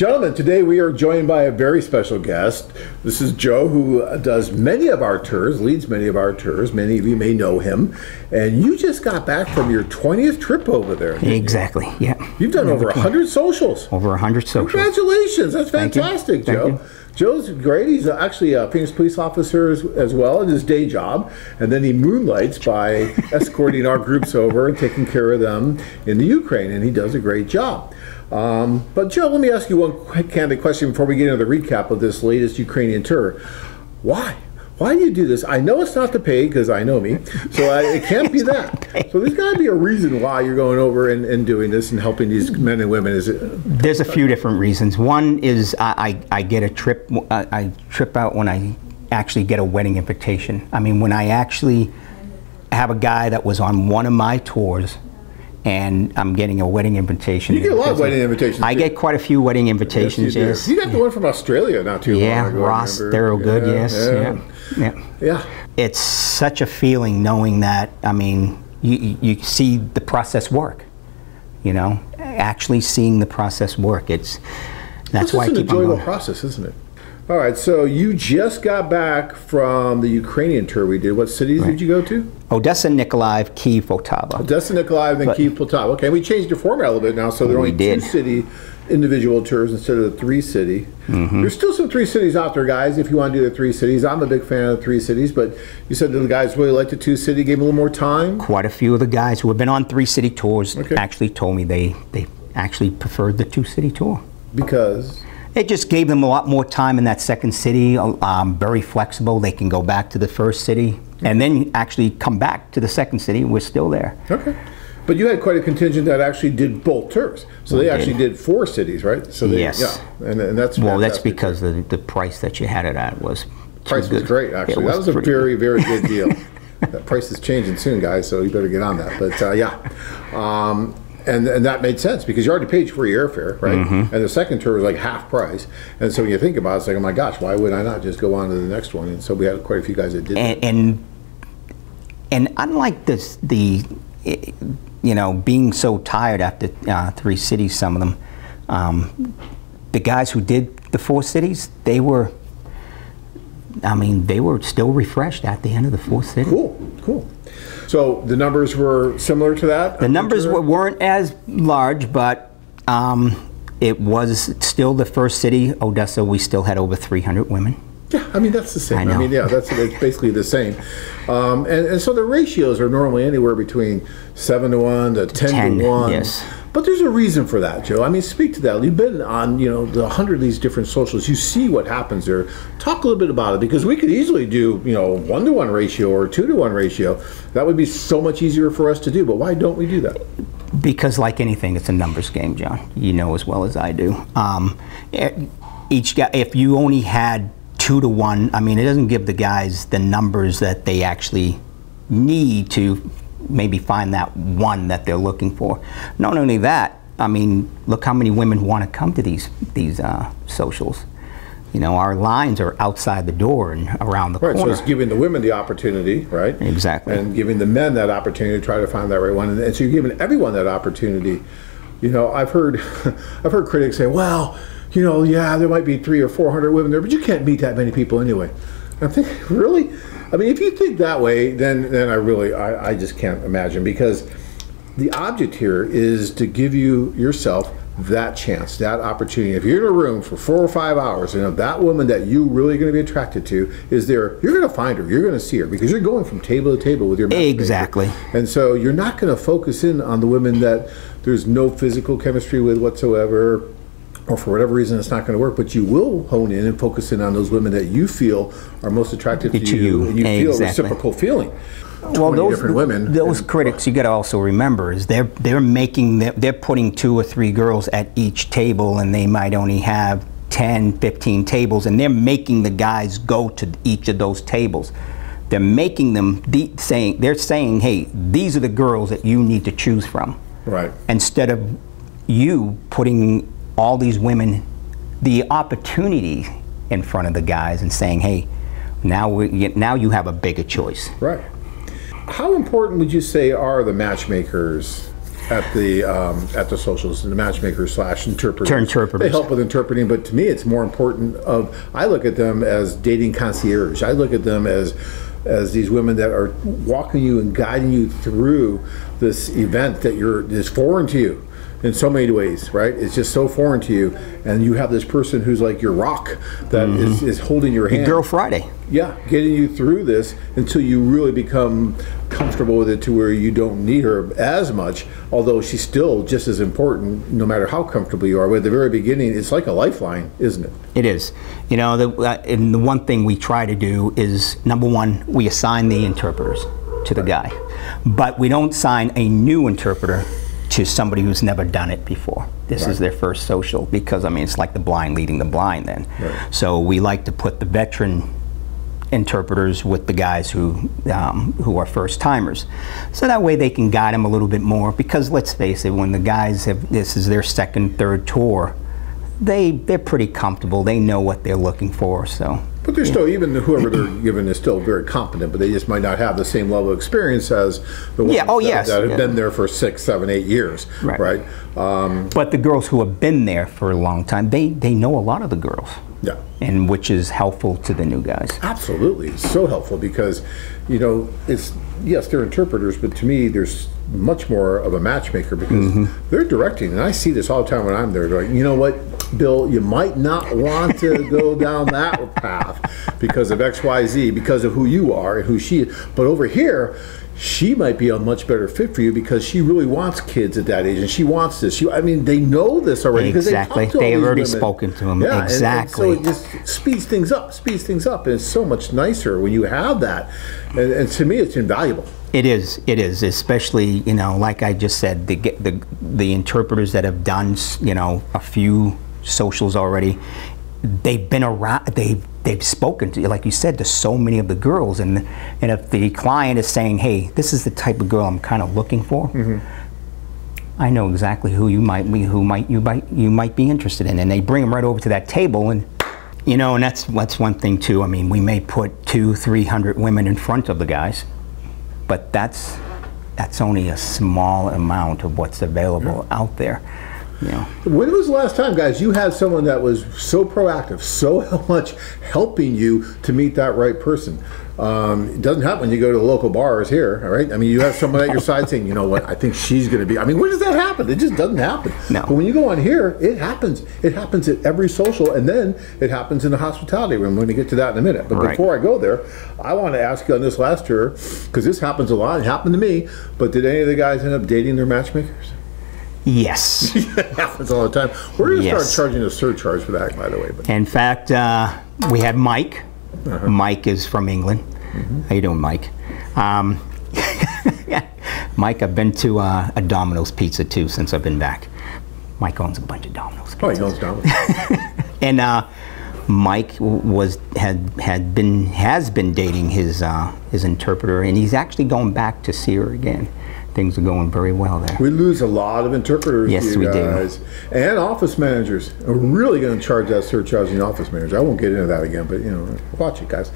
Gentlemen, today we are joined by a very special guest. This is Joe, who does many of our tours, leads many of our tours. Many of you may know him. And you just got back from your 20th trip over there. Exactly, yeah. You've done over 100 socials. Over 100 socials. Congratulations, that's fantastic, Joe. Joe's great. He's actually a Phoenix police officer as well in his day job. And then he moonlights by escorting our groups over and taking care of them in the Ukraine. And he does a great job. But Joe, let me ask you one candid question before we get into the recap of this latest Ukrainian tour. Why? Why do you do this? I know it's not to pay, because I know me, so it can't be that. So there's got to be a reason why you're going over and doing this and helping these men and women. There's a few different reasons. One is I get a trip. I trip out when I actually get a wedding invitation. I mean, when I actually have a guy that was on one of my tours, and I'm getting a wedding invitation. You get a lot of wedding invitations. I get quite a few wedding invitations, yes. You got the one from Australia not too long ago. Yeah, Ross, they're good, yes. Yeah. It's such a feeling knowing that, I mean, you see the process work, you know, actually seeing the process work. That's why I keep on going. It's an enjoyable process, isn't it? All right, so you just got back from the Ukrainian tour we did. What cities did you go to? Odessa, Nikolaev, Kyiv, Poltava. Odessa, Nikolaev, then Kyiv, Poltava. Okay, we changed the format a little bit now, so there are only 2-city individual tours instead of the 3-city. There's still some 3 cities out there, guys, if you want to do the 3 cities. I'm a big fan of the 3 cities, but you said the guys really liked the 2-city, gave them a little more time? Quite a few of the guys who have been on 3-city tours actually told me they actually preferred the 2-city tour. Because? It just gave them a lot more time in that second city, very flexible. They can go back to the first city and then actually come back to the second city. We're still there. Okay. But you had quite a contingent that actually did both tours. So they actually did 4 cities, right? So yes. Yeah. And that's fantastic. Well, that's because the price that you had it at was price was great, actually. That was a very, very good deal. That price is changing soon, guys, so you better get on that. But yeah. And that made sense because you already paid for your airfare, right? And the second tour was like half price. And so when you think about it, it's like, oh my gosh, why would I not just go on to the next one? And so we had quite a few guys that did that. And unlike this, you know, being so tired after 3 cities, some of them, the guys who did the 4 cities, they were still refreshed at the end of the 4th city. Cool. So the numbers were similar to that? The numbers weren't as large, but it was still the first city, Odessa. We still had over 300 women. Yeah, I mean, that's the same. I mean, yeah, it's basically the same. And so the ratios are normally anywhere between 7 to 1 to 10 to 1. Yes. But there's a reason for that, Joe. I mean, speak to that. You've been on, you know, the 100 of these different socials. You see what happens there. Talk a little bit about it, because we could easily do, you know, 1-to-1 ratio or 2-to-1 ratio. That would be so much easier for us to do. But why don't we do that? Because like anything, it's a numbers game, John. You know as well as I do. Each guy, if you only had 2-to-1, I mean, it doesn't give the guys the numbers that they actually need to maybe find that one that they're looking for. Not only that, I mean, look how many women want to come to these socials. You know, our lines are outside the door and around the corner. Right, so it's giving the women the opportunity, right? Exactly. And giving the men that opportunity to try to find that right one. And so you're giving everyone that opportunity. You know, I've heard critics say, well, you know, yeah, there might be 300 or 400 women there, but you can't meet that many people anyway. I'm thinking, really? I mean, if you think that way, then I just can't imagine, because the object here is to give yourself that chance, that opportunity. If you're in a room for 4 or 5 hours, and if that woman that you really going to be attracted to is there, you're going to find her, you're going to see her, because you're going from table to table with your matchmaker. Exactly. And so you're not going to focus in on the women that there's no physical chemistry with whatsoever, or for whatever reason it's not going to work, but you will hone in and focus in on those women that you feel are most attractive to you, and you feel reciprocal feeling. Well, those critics, you got to also remember, is they're putting 2 or 3 girls at each table, and they might only have 10, 15 tables, and they're making the guys go to each of those tables. They're making them they're saying, hey, these are the girls that you need to choose from. Right. Instead of you putting all these women the opportunity in front of the guys and saying, hey, now you have a bigger choice. Right. How important would you say are the matchmakers at the socials, the matchmakers / interpreters. Interpreters. They help with interpreting, but to me, it's more important. I look at them as dating concierge. I look at them as these women that are walking you and guiding you through this event that is foreign to you in so many ways, right? It's just so foreign to you, and you have this person who's like your rock that is holding your hand. Girl Friday. Yeah, getting you through this until you really become comfortable with it to where you don't need her as much, although she's still just as important no matter how comfortable you are. But at the very beginning, it's like a lifeline, isn't it? It is. You know, and the one thing we try to do is, number one, we assign the interpreters to the guy, but we don't assign a new interpreter to somebody who's never done it before. This is their first social, because I mean, it's like the blind leading the blind then. So we like to put the veteran interpreters with the guys who are first timers, so that way they can guide them a little bit more, because let's face it, when the guys this is their second, third tour, they're pretty comfortable, they know what they're looking for. So but they're still, even whoever they're given is still very competent, but they just might not have the same level of experience as the ones that have been there for 6, 7, 8 years, right? But the girls who have been there for a long time, they know a lot of the girls. Yeah. And which is helpful to the new guys. Absolutely. It's so helpful because, you know, yes, they're interpreters, but to me, there's much more of a matchmaker, because they're directing, and I see this all the time when I'm there. They're like, you know what, Bill, you might not want to go down that path because of X, Y, Z, because of who you are and who she is. But over here, she might be a much better fit for you because she really wants kids at that age, and she wants this. I mean, they know this already. Exactly. They've already spoken to them. Yeah, exactly. And so it just speeds things up, and it's so much nicer when you have that. And to me, it's invaluable. It is, especially, you know, like I just said, the interpreters that have done, you know, a few socials already, they've been around, they've spoken to, like you said, to so many of the girls, and if the client is saying, hey, this is the type of girl I'm kind of looking for, I know exactly who you might be interested in, and they bring them right over to that table, and you know, and that's one thing too. I mean, we may put 200-300 women in front of the guys, but that's only a small amount of what's available out there. You know. When was the last time, guys, you had someone that was so proactive, so much helping you to meet that right person? It doesn't happen when you go to the local bars here, all right? I mean, you have someone at your side saying, you know what, I think she's going to be. I mean, where does that happen? It just doesn't happen. No. But when you go on here, it happens. It happens at every social, and then it happens in the hospitality room. We're going to get to that in a minute. But before I go there, I want to ask you on this last tour, because this happens a lot. It happened to me. But did any of the guys end up dating their matchmakers? Yes. It happens all the time. We're going to start charging a surcharge for that, by the way. But. In fact, we had Mike. Mike is from England. How you doing, Mike? Mike, I've been to a Domino's Pizza too since I've been back. Mike owns a bunch of Domino's pizzas. Oh, he owns Domino's. And Mike has been dating his interpreter, and he's actually going back to see her again. Things are going very well there. We lose a lot of interpreters, yes, you we guys. do. And office managers are really going to charge that surcharge in office managers. I won't get into that again, but you know, watch it, guys.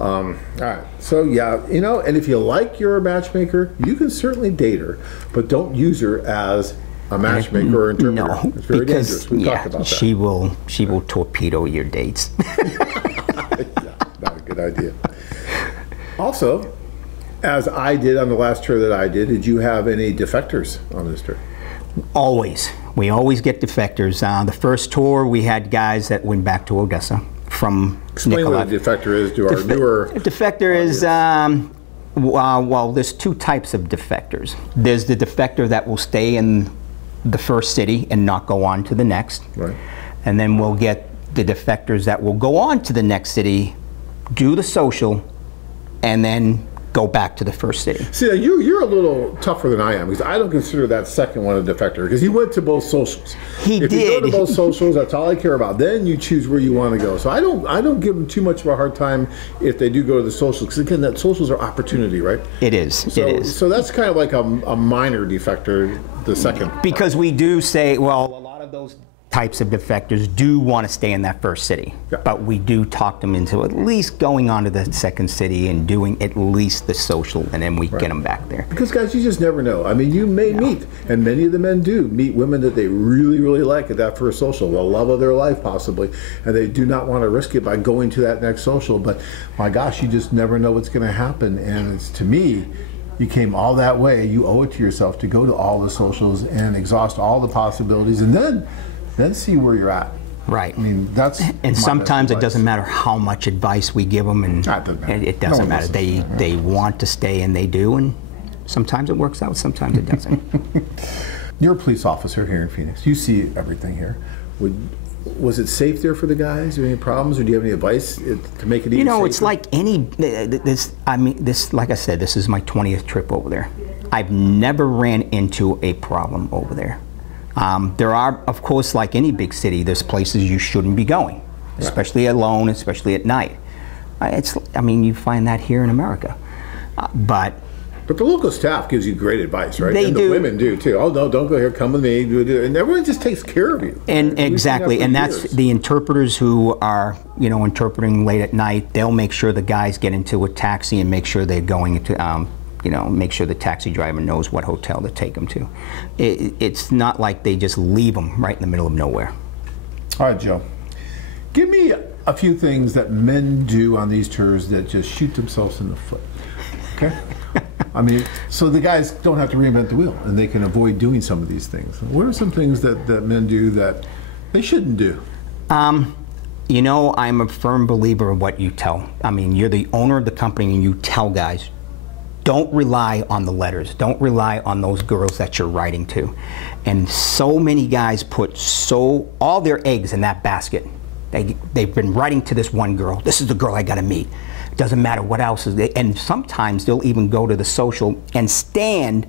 All right. So yeah, you know, and if you like your matchmaker, you can certainly date her, but don't use her as a matchmaker or interpreter. No, it's very because dangerous. We talked about that. She will torpedo your dates. Yeah, not a good idea. Also, as I did on the last tour that I did you have any defectors on this tour? Always. We always get defectors. The first tour, we had guys that went back to Odessa from Explain what a defector is to our newer defector audience. Well, there's two types of defectors. There's the defector that will stay in the first city and not go on to the next. Right. And then we'll get the defectors that will go on to the next city, do the social, and then go back to the first city. See, you're a little tougher than I am, because I don't consider that second one a defector, because he went to both socials. He did. If you go to both socials, that's all I care about. Then you choose where you want to go. So I don't give them too much of a hard time if they do go to the socials, because again, that socials are opportunity, right? It is. So, it is. So that's kind of like a minor defector, the second. Because we do say, well, a lot of those types of defectors do want to stay in that first city. Yeah. But we do talk them into at least going on to the second city and doing at least the social, and then we get them back there. Because guys, you just never know. I mean, you may meet, and many of the men do, meet women that they really, really like at that first social, the love of their life possibly, and they do not want to risk it by going to that next social. But my gosh, you just never know what's going to happen. And it's, to me, you came all that way, you owe it to yourself to go to all the socials and exhaust all the possibilities, and then see where you're at. Right. I mean, that's. And sometimes it doesn't matter how much advice we give them, and it doesn't matter. They want to stay, and they do, and sometimes it works out, sometimes it doesn't. You're a police officer here in Phoenix. You see everything here. Was it safe there for the guys? Are there any problems, or do you have any advice to make it even safer? It's like any like I said, this is my 20th trip over there. I've never ran into a problem over there. There are, of course, like any big city, there's places you shouldn't be going, especially alone, especially at night. I mean, you find that here in America. But the local staff gives you great advice, right? They and do. the women do too. Oh no, don't go here. Come with me. And everyone just takes care of you. And exactly, and that's the interpreters who are, interpreting late at night. They'll make sure the guys get into a taxi and make sure they're going into, make sure the taxi driver knows what hotel to take them to. It's not like they just leave them right in the middle of nowhere. All right, Joe. Give me a few things that men do on these tours that just shoot themselves in the foot. Okay? I mean, so the guys don't have to reinvent the wheel, and they can avoid doing some of these things. What are some things that men do that they shouldn't do? I'm a firm believer of what you tell. I mean, you're the owner of the company, and you tell guys, don't rely on the letters. Don't rely on those girls that you're writing to. And so many guys put all their eggs in that basket. They've been writing to this one girl. This is the girl I got to meet. Doesn't matter what else is there. And sometimes they'll even go to the social and stand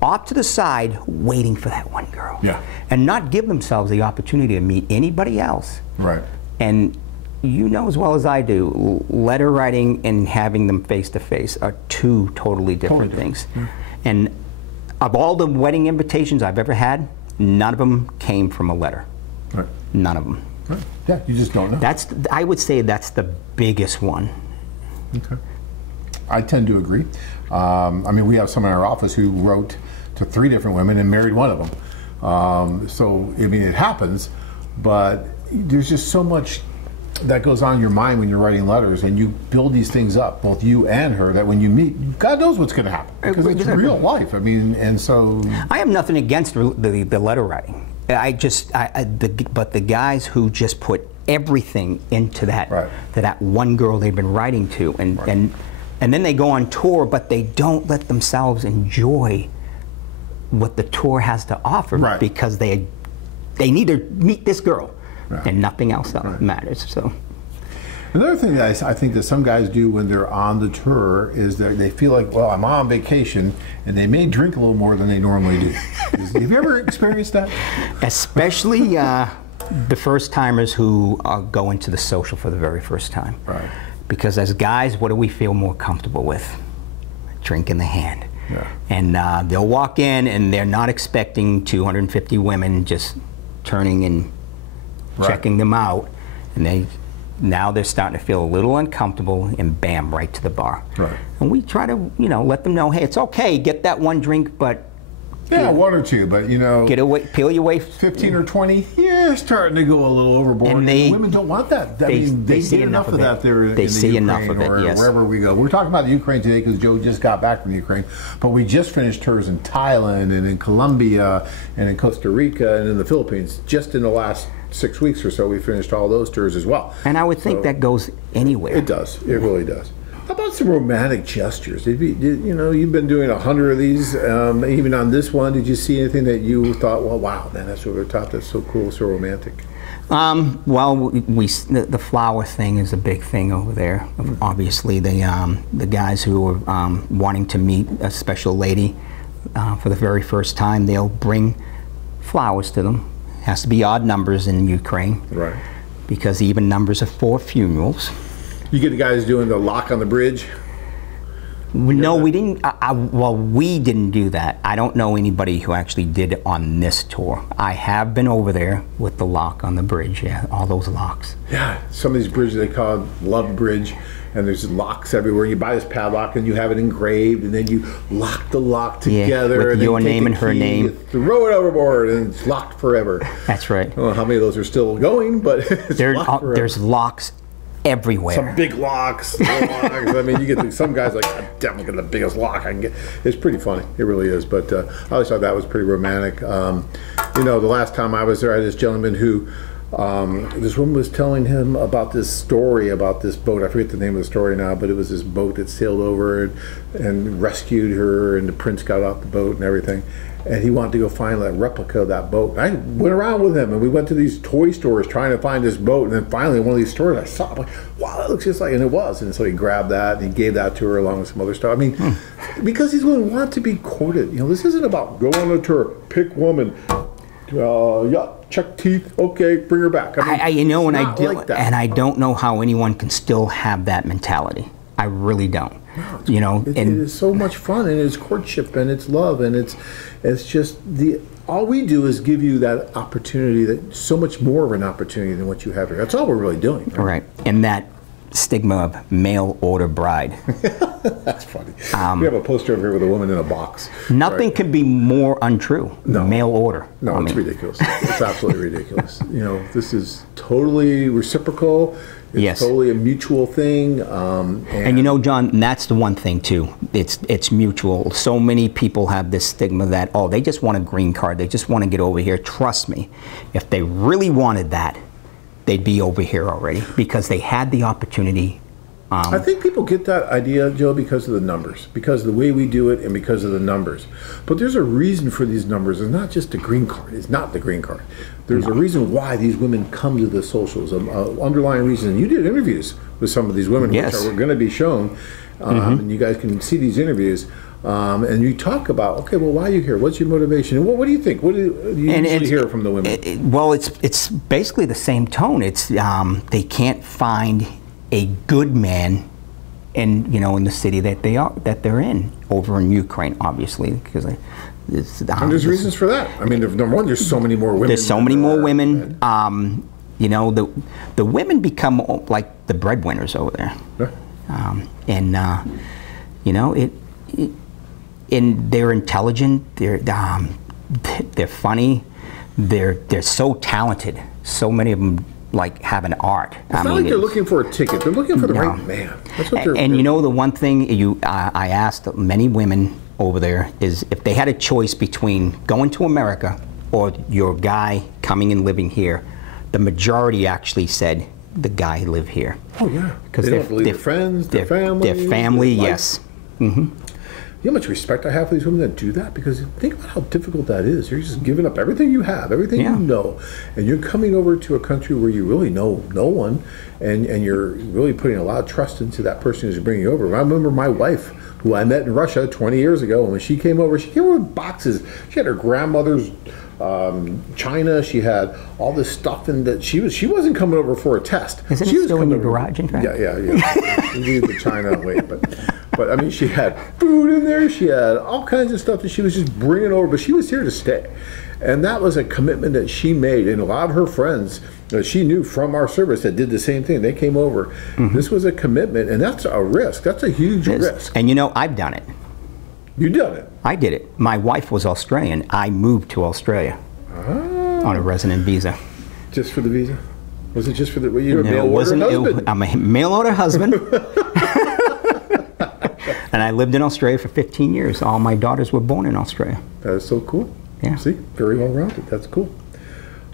off to the side waiting for that one girl. Yeah. And not give themselves the opportunity to meet anybody else. Right. And you know as well as I do, letter writing and having them face to face are two totally different things. Yeah. And of all the wedding invitations I've ever had, none of them came from a letter. Right. None of them. Right. Yeah, you just don't know. I would say that's the biggest one. Okay. I tend to agree. I mean, we have someone in our office who wrote to 3 different women and married one of them. So, I mean, it happens, but there's just so much that goes on in your mind when you're writing letters, and you build these things up, both you and her, that when you meet, God knows what's going to happen, because it's real life. I mean, and so... I have nothing against the letter writing. But the guys who just put everything into that to that one girl they've been writing to, and then they go on tour, but they don't let themselves enjoy what the tour has to offer, because they need to meet this girl, and nothing else matters. So another thing that I think that some guys do when they're on the tour is that they feel like, well, I'm on vacation, and they may drink a little more than they normally do. Have you ever experienced that? Especially the first timers who go into the social for the very first time. Right. Because as guys, what do we feel more comfortable with? Drink in the hand. Yeah. And they'll walk in and they're not expecting 250 women just turning and checking them out. And now they're starting to feel a little uncomfortable, and bam, right to the bar. Right. And we try to, let them know, hey, it's okay, get that one drink, but yeah, 1 or 2, but get away, peel your way. 15 or 20, starting to go a little overboard. And women don't want that. I mean, they see enough of that there in the Ukraine or wherever we go. We're talking about the Ukraine today because Joe just got back from the Ukraine, but we just finished tours in Thailand and in Colombia and in Costa Rica and in the Philippines. Just in the last 6 weeks or so, we finished all those tours as well. And I would think that goes anywhere. It does. It really does. How about some romantic gestures? You've been doing 100 of these. Even on this one, did you see anything that you thought, well, wow, man, that's over the top. That's so cool, so romantic. Well, the flower thing is a big thing over there. Obviously, the guys who are wanting to meet a special lady for the very first time, they'll bring flowers to them. It has to be odd numbers in Ukraine, right? Because even numbers are for funerals. You get the guys doing the lock on the bridge. No, we didn't. Well, we didn't do that. I don't know anybody who actually did it on this tour. I have been over there with the lock on the bridge. Yeah, all those locks. Yeah, some of these bridges they call it Love Bridge, and there's locks everywhere. You buy this padlock and you have it engraved, and then you lock the lock together. With and your then name and her name. You throw it overboard, and it's locked forever. That's right. I don't know how many of those are still going, but it's locked forever. There's locks everywhere. Some big locks, little locks. I mean, you get some guys like, I'm definitely getting the biggest lock I can get. It's pretty funny. It really is. But I always thought that was pretty romantic. You know, the last time I was there, I had this gentleman who, this woman was telling him about this story about this boat. I forget the name of the story now, but it was this boat that sailed over and rescued her, and the prince got off the boat and everything. And he wanted to go find a replica of that boat. And I went around with him, and we went to these toy stores trying to find this boat. And then finally, in one of these stores, I saw it. I'm like, wow, that looks just like, and it was. And so he grabbed that, and he gave that to her along with some other stuff. I mean, because these women want to be courted. You know, this isn't about go on a tour, pick woman, yeah, check teeth, okay, bring her back. I mean, you know, and I don't know how anyone can still have that mentality. I really don't. No, you know, it is so much fun, and it's courtship, and it's love, and it's just all we do is give you that opportunity, that so much more of an opportunity than what you have here. That's all we're really doing. Right, and that stigma of mail order bride. That's funny. We have a poster over here with a woman in a box. Nothing could be more untrue. No. Mail order. No, it's ridiculous. It's absolutely ridiculous. You know, this is totally reciprocal. It's totally a mutual thing. And you know, John, that's the one thing too. It's mutual. So many people have this stigma that, oh, they just want a green card. They just want to get over here. Trust me, if they really wanted that, they'd be over here already because they had the opportunity. I think people get that idea, Joe, because of the numbers, because of the way we do it, and because of the numbers. But there's a reason for these numbers. It's not just the green card. It's not the green card. There's a reason why these women come to the socials, underlying reason. And you did interviews with some of these women, which are going to be shown, and you guys can see these interviews. And you talk about, okay, well, why are you here? What's your motivation? And what do you think? What do you usually hear from the women? Well, it's basically the same tone. It's they can't find a good man in the city that they're in, over in Ukraine, obviously, because and there's reasons for that. I mean, number one, there's so many more women. There's so many more women. You know, the women become like the breadwinners over there. Yeah. You know, and they're intelligent. They're funny. They're so talented. So many of them have an art. It's not like they're looking for a ticket. They're looking for the right man. That's what they're. And you know, the one thing I asked many women over there is if they had a choice between going to America or your guy coming and living here, the majority actually said the guy live here. Oh yeah, because they don't believe their friends, their family. Their family, yes. Mm-hmm. You know how much respect I have for these women that do that? Because think about how difficult that is. You're just giving up everything you have, everything you know, and you're coming over to a country where you really know no one, and you're really putting a lot of trust into that person who's bringing you over. I remember my wife, who I met in Russia 20 years ago, and when she came over with boxes. She had her grandmother's China. She had all this stuff, and that she wasn't coming over for a test. Isn't she it still in your garage, in fact? Yeah. We need the China away, but I mean, she had food in there. She had all kinds of stuff that she was just bringing over. But she was here to stay, and that was a commitment that she made. And a lot of her friends that she knew from our service that did the same thing. They came over. Mm-hmm. This was a commitment, and that's a risk. That's a huge risk. And you know, I've done it. You done it? I did it. My wife was Australian. I moved to Australia on a resident visa. Just for the visa? Was it just for the? Were you a mail order husband? I'm a mail order husband. And I lived in Australia for 15 years. All my daughters were born in Australia. That is so cool. Yeah. See, very well rounded. That's cool.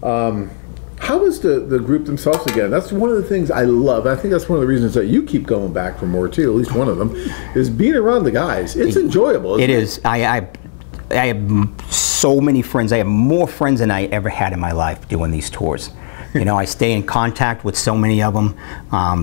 How is the group themselves again? That's one of the things I love. I think that's one of the reasons that you keep going back for more too. At least one of them is being around the guys. It's enjoyable. It is. I have so many friends. I have more friends than I ever had in my life doing these tours. You know, I stay in contact with so many of them.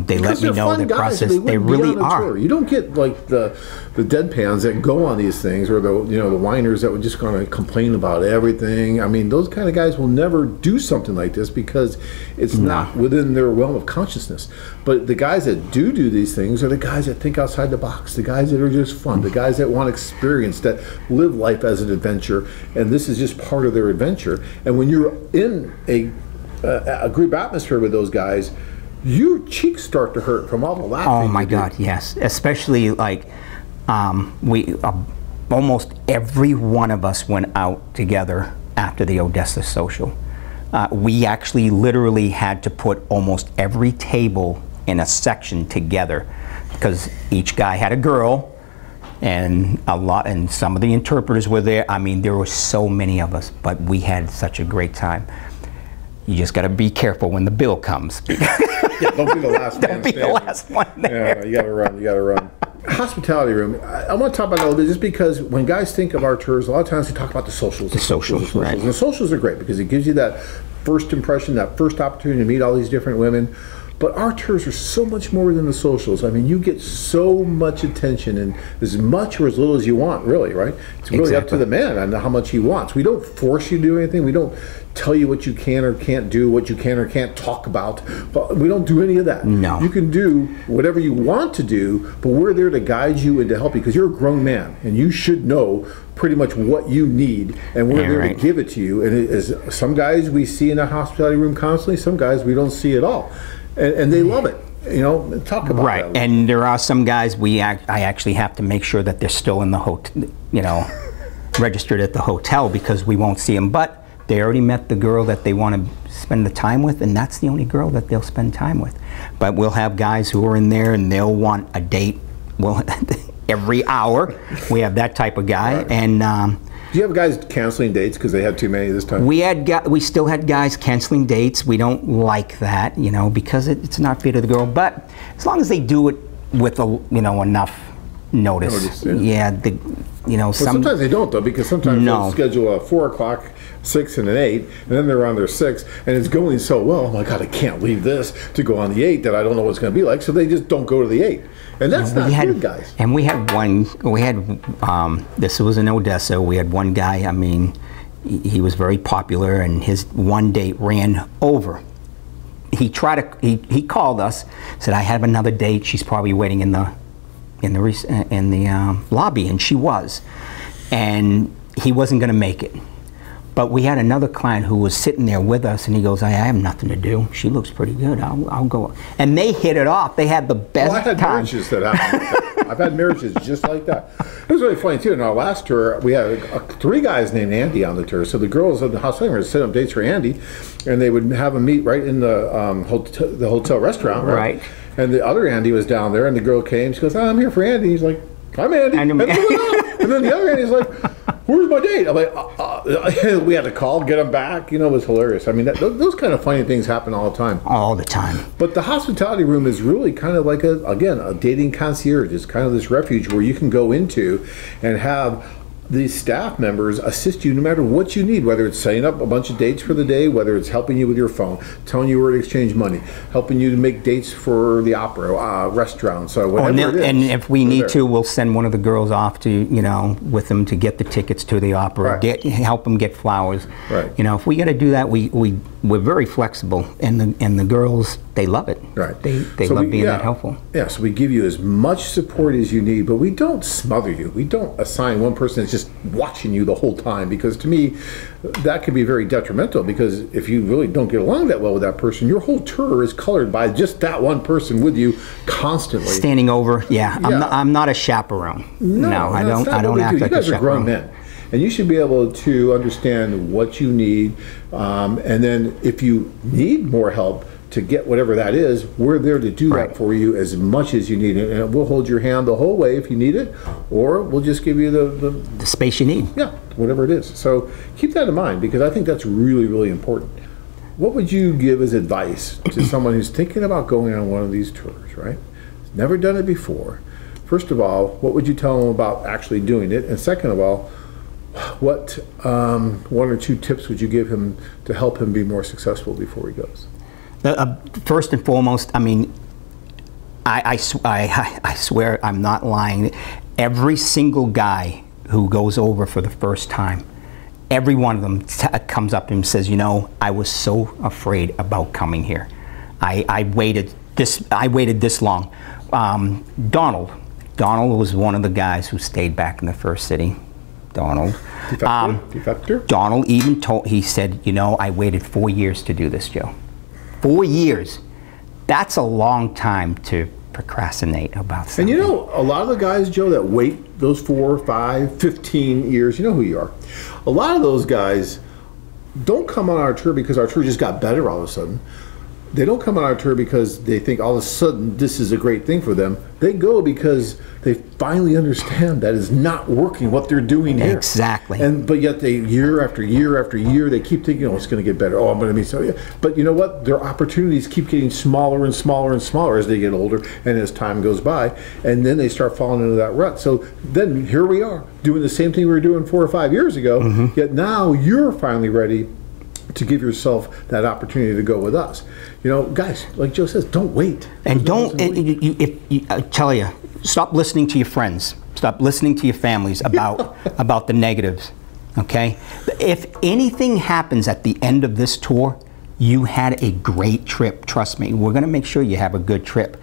They let me know the process. They really are. You don't get like the deadpans that go on these things, or the the whiners that would just kind of complain about everything. I mean, those kind of guys will never do something like this because it's not within their realm of consciousness. But the guys that do these things are the guys that think outside the box, the guys that are just fun, the guys that want experience, that live life as an adventure, and this is just part of their adventure. And when you're in a group atmosphere with those guys, your cheeks start to hurt from all the laughing. Oh my God, yes. Especially like we almost every one of us went out together after the Odessa social. We actually literally had to put almost every table in a section together because each guy had a girl, and some of the interpreters were there. I mean, there were so many of us, but we had such a great time. You just got to be careful when the bill comes. Yeah, don't be the last man. Don't be the last one there. Yeah, you got to run. You got to run. Hospitality room. I want to talk about that a little bit, just because when guys think of our tours, a lot of times we talk about the socials. The socials, right? And the socials are great because it gives you that first impression, that first opportunity to meet all these different women. But our tours are so much more than the socials. I mean, you get so much attention, and as much or as little as you want, really, right? It's really up to the man on how much he wants. We don't force you to do anything. We don't tell you what you can or can't do, what you can or can't talk about. But we don't do any of that. No. You can do whatever you want to do, but we're there to guide you and to help you, because you're a grown man, and you should know pretty much what you need, and we're there to give it to you. And it is, some guys we see in the hospitality room constantly, some guys we don't see at all. And they love it, you know. Talk about that. And there are some guys I actually have to make sure that they're still in the hotel, you know, registered at the hotel, because we won't see them. But they already met the girl that they want to spend the time with, and that's the only girl that they'll spend time with. But we'll have guys who are in there and they'll want a date. Well, every hour we have that type of guy, right. And. Do you have guys canceling dates because they had too many this time? We still had guys canceling dates. We don't like that, you know, because it's not fair to the girl. But as long as they do it with enough notice. Yeah, sometimes they don't, though, because sometimes they'll schedule a 4 o'clock, 6, and an 8, and then they're on their 6, and it's going so well. Oh my God, I can't leave this to go on the 8 that I don't know what it's going to be like. So they just don't go to the 8. And that's not good, guys. And we had this was in Odessa. We had one guy, I mean, he was very popular, and his one date ran over. He called us, said, I have another date. She's probably waiting in the lobby, and she was. And he wasn't going to make it. But we had another client who was sitting there with us, and he goes, I have nothing to do. She looks pretty good. I'll go. And they hit it off. They had the best time. I had marriages that happened like that. I've had marriages just like that. It was really funny, too. In our last tour, we had 3 guys named Andy on the tour. So the girls of the hospital would set up dates for Andy, and they would have them meet right in the hotel restaurant. Right. And the other Andy was down there, and the girl came. She goes, I'm here for Andy. He's like, I'm Andy. And then the other Andy's like, where's my date? I'm like, we had to call, get him back. You know, it was hilarious. I mean, those kind of funny things happen all the time. All the time. But the hospitality room is really kind of like, a dating concierge. It's kind of this refuge where you can go into and have these staff members assist you no matter what you need, whether it's setting up a bunch of dates for the day, whether it's helping you with your phone, telling you where to exchange money, helping you to make dates for the opera, restaurants, whatever it is. And if we need to, we'll send one of the girls off to, with them to get the tickets to the opera, help them get flowers. Right. If we got to do that, we're very flexible, and the girls, they love it. Right. They love being that helpful. Yeah, so we give you as much support as you need, but we don't smother you. We don't assign one person that's just watching you the whole time, because to me, that can be very detrimental, because if you really don't get along that well with that person, your whole tour is colored by just that one person with you constantly. Standing over, I'm not a chaperone. No, I don't act like a chaperone. You guys are grown men. And you should be able to understand what you need, and then if you need more help to get whatever that is, we're there to do that for you as much as you need it. And we'll hold your hand the whole way if you need it, or we'll just give you the space you need. Yeah, whatever it is. So keep that in mind, because I think that's really, really important. What would you give as advice to someone who's thinking about going on one of these tours, right? Never done it before. First of all, what would you tell them about actually doing it? And second of all, what 1 or 2 tips would you give him to help him be more successful before he goes? First and foremost, I mean, I swear I'm not lying. Every single guy who goes over for the first time, every one of them comes up and says, you know, I was so afraid about coming here. I waited this long. Donald was one of the guys who stayed back in the first city. Donald. Defector? Donald even he said, you know, I waited 4 years to do this, Joe. 4 years. That's a long time to procrastinate about something. And you know, a lot of the guys, Joe, that wait those 4, 5, 15 years, you know who you are. A lot of those guys don't come on our tour because our tour just got better all of a sudden. They don't come on our tour because they think all of a sudden this is a great thing for them. They go because they finally understand that is not working what they're doing here. Exactly. But yet they, year after year after year, they keep thinking, oh, it's going to get better. Oh, I'm going to be so. Yeah. But you know what? Their opportunities keep getting smaller and smaller and smaller as they get older and as time goes by. And then they start falling into that rut. So then here we are doing the same thing we were doing 4 or 5 years ago. Yet now you're finally ready to give yourself that opportunity to go with us. You know, guys, like Joe says, don't wait. And I tell you, stop listening to your friends. Stop listening to your families about the negatives, okay? If anything happens at the end of this tour, you had a great trip. Trust me, we're gonna make sure you have a good trip.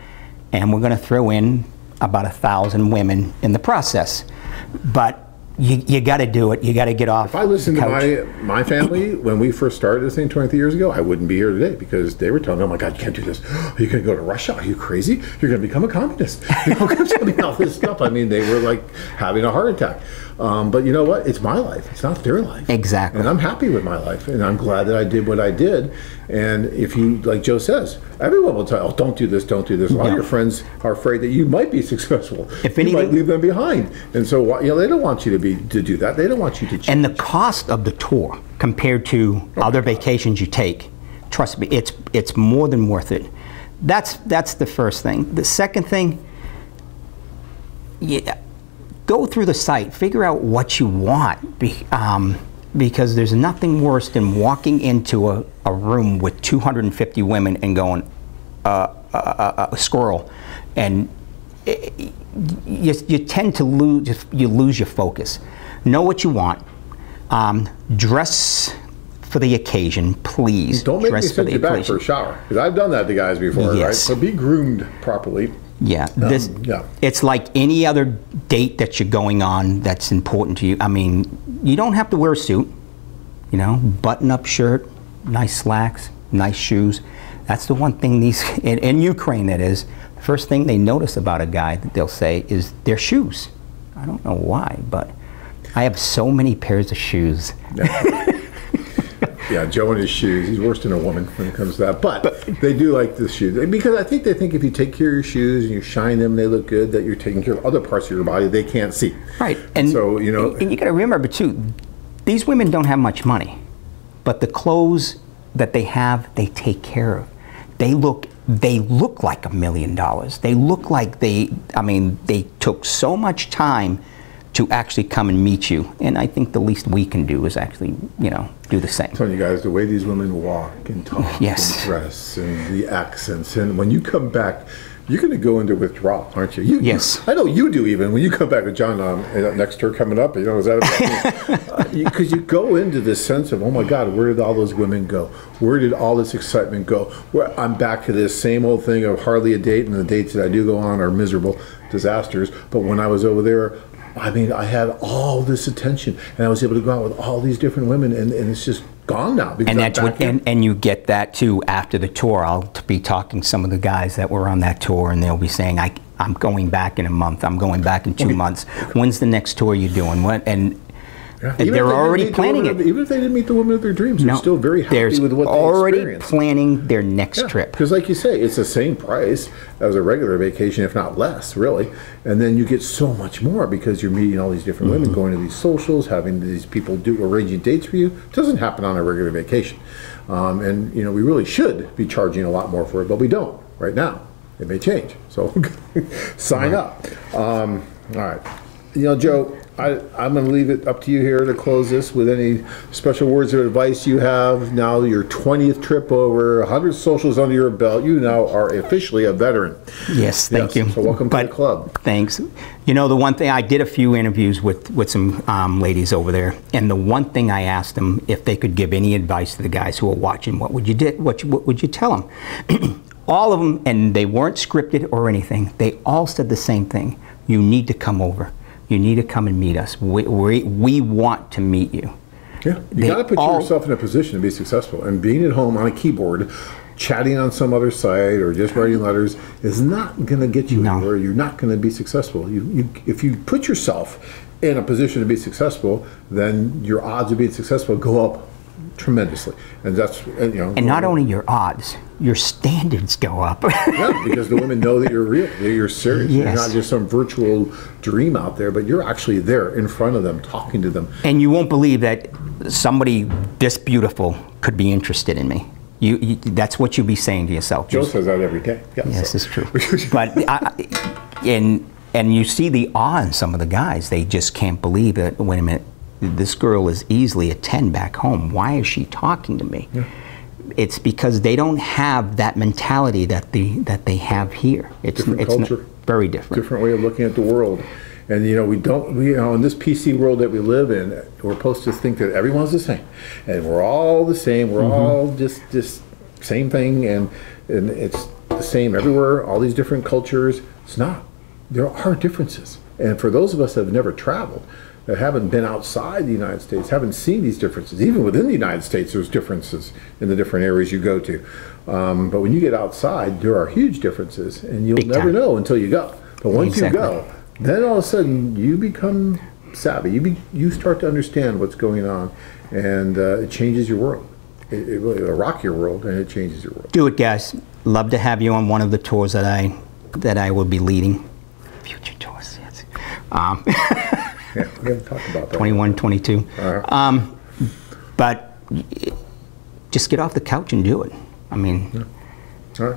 And we're gonna throw in about 1,000 women in the process. But you got to do it. You got to get off. If I listened to my family when we first started this thing 23 years ago, I wouldn't be here today because they were telling me, "Oh my God, you can't do this. Are you going to go to Russia? Are you crazy? You're going to become a communist." You know, I mean, all this stuff. I mean, they were like having a heart attack. But you know what? It's my life. It's not their life. Exactly. And I'm happy with my life, and I'm glad that I did what I did. And if you, like Joe says, everyone will tell you, "Oh, don't do this, don't do this." A lot of your friends are afraid that you might be successful. If anything, you might leave them behind, and so you know they don't want you to do that. They don't want you to change. And the cost of the tour compared to other vacations you take, trust me, it's more than worth it. That's the first thing. The second thing, go through the site, figure out what you want, because there's nothing worse than walking into a room with 250 women and going, a squirrel, and you tend to lose your focus. Know what you want. Dress for the occasion, please. Don't make me send you back for a shower, because I've done that to guys before, right? So be groomed properly. Yeah, it's like any other date that you're going on that's important to you. I mean, you don't have to wear a suit, you know, button-up shirt, nice slacks, nice shoes. That's the one thing in Ukraine that is, the first thing they notice about a guy that they'll say is their shoes. I don't know why, but I have so many pairs of shoes. Yeah, Joe and his shoes. He's worse than a woman when it comes to that. But they do like the shoes. Because I think they think if you take care of your shoes and you shine them, they look good, that you're taking care of other parts of your body they can't see. Right. And so, you know. And you got to remember, too, these women don't have much money. But the clothes that they have, they take care of. They look like $1 million. They look like they took so much time to actually come and meet you. And I think the least we can do is actually, you know, do the same. I'm telling you guys, the way these women walk and talk and dress and the accents, and when you come back, you're going to go into withdrawal, aren't you? Yes. I know you do even. When you come back with John next tour coming up, you know, is that because you go into this sense of, oh my God, where did all those women go? Where did all this excitement go? I'm back to this same old thing of hardly a date, and the dates that I do go on are miserable disasters. But when I was over there, I mean, I had all this attention, and I was able to go out with all these different women, and it's just gone now. And that's and you get that too after the tour. I'll be talking to some of the guys that were on that tour, and they'll be saying, "I'm going back in a month. I'm going back in 2 months. When's the next tour you're doing?" And they're already planning it. Even if they didn't meet the woman of their dreams, they're still very happy with what they already experienced. Planning their next trip. Because like you say, it's the same price as a regular vacation, if not less, really. And then you get so much more because you're meeting all these different women, going to these socials, having these people arranging dates for you. It doesn't happen on a regular vacation. And you know, we really should be charging a lot more for it, but we don't right now. It may change. So sign up. All right. You know, Joe, I'm going to leave it up to you here to close this with any special words of advice you have. Now your 20th trip over, 100 socials under your belt. You now are officially a veteran. Yes, thank you. So welcome to the club. Thanks. You know, the one thing, I did a few interviews with some ladies over there, and the one thing I asked them, if they could give any advice to the guys who are watching, what would you tell them? All of them, and they weren't scripted or anything, they all said the same thing. You need to come over. You need to come and meet us. We want to meet you. Yeah, you got to put yourself in a position to be successful. And being at home on a keyboard, chatting on some other site, or just writing letters is not going to get you anywhere. You're not going to be successful. If you put yourself in a position to be successful, then your odds of being successful go up tremendously. And that's, you know. And not only your odds, your standards go up. Yeah, because the women know that you're real, that you're serious. Yes. You're not just some virtual dream out there, but you're actually there in front of them, talking to them. And you won't believe that somebody this beautiful could be interested in me. That's what you'll be saying to yourself. Joe says that every day. Yeah, yes, it's true. But and you see the awe in some of the guys. They just can't believe it. Wait a minute, this girl is easily a 10 back home. Why is she talking to me? Yeah. It's because they don't have that mentality that they have here. It's culture. Very different. Different way of looking at the world. And you know, we in this PC world that we live in, we're supposed to think that everyone's the same, and we're all the same. We're all just same thing, and it's the same everywhere. All these different cultures. It's not. There are differences, and for those of us that have never traveled, that haven't been outside the United States, haven't seen these differences. Even within the United States, there's differences in the different areas you go to. But when you get outside, there are huge differences, and you'll never know until you go. But once you go, then all of a sudden you become savvy. You start to understand what's going on, and it changes your world. It really will rock your world, and it changes your world. Do it, guys. Love to have you on one of the tours that I will be leading. Future tours, yes. Yeah, we haven't talked about that. 21, 22. But just get off the couch and do it. I mean. Yeah.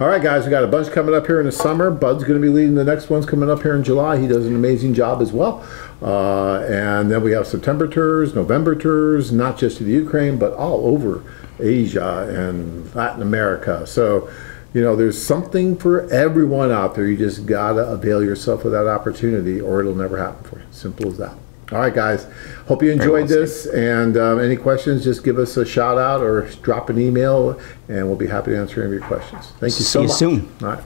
All right, guys, we got a bunch coming up here in the summer. Bud's going to be leading the next one's coming up here in July. He does an amazing job as well. And then we have September tours, November tours, not just to the Ukraine, but all over Asia and Latin America. So, you know, there's something for everyone out there. You just got to avail yourself of that opportunity, or it'll never happen for you. Simple as that. All right, guys. Hope you enjoyed this. And any questions, just give us a shout out or drop an email, and we'll be happy to answer any of your questions. Thank you so much. See you soon. All right.